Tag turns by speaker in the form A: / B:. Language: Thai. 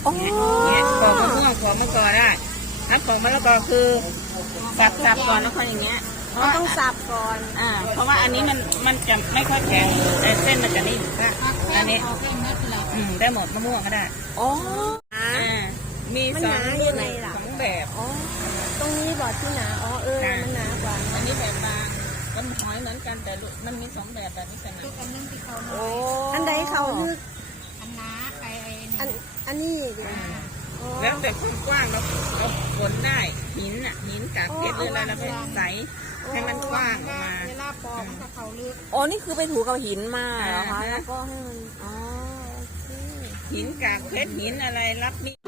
A: เนี่ยปอกมะม่วงปอกมะกอกได้ถ้าปอกมะละกอคือสับก่อนแล้วค่อยอย่างเงี้ย
B: เราต้องสับก่อน
A: เพราะว่าอันนี้มันจะไม่ค่อยแข็งแต่เส้นมันจะนิ่มอันนี้ได้หมดมะม่วงก็ได้มีสองแบบ
B: ตรงนี้บอดที่หนามันหนากว่า
A: อันนี้แบบบางก็หอยเหมือนกันแต่มันมีสองแบบนี้กันนะ
B: อันใดเขาคืออันนี้
A: แล้วแต่ความกว้างเราฝนได้หินกากเพชรหรืออะไรเราไปใส่ให้มันกว้างออกมา
B: เวลาปอกกับเขาลึกนี่คือไปถูกับหินมาเหรอคะแล้วก็ให้มัน
A: หินกากเพชรหินอะไรรับนี่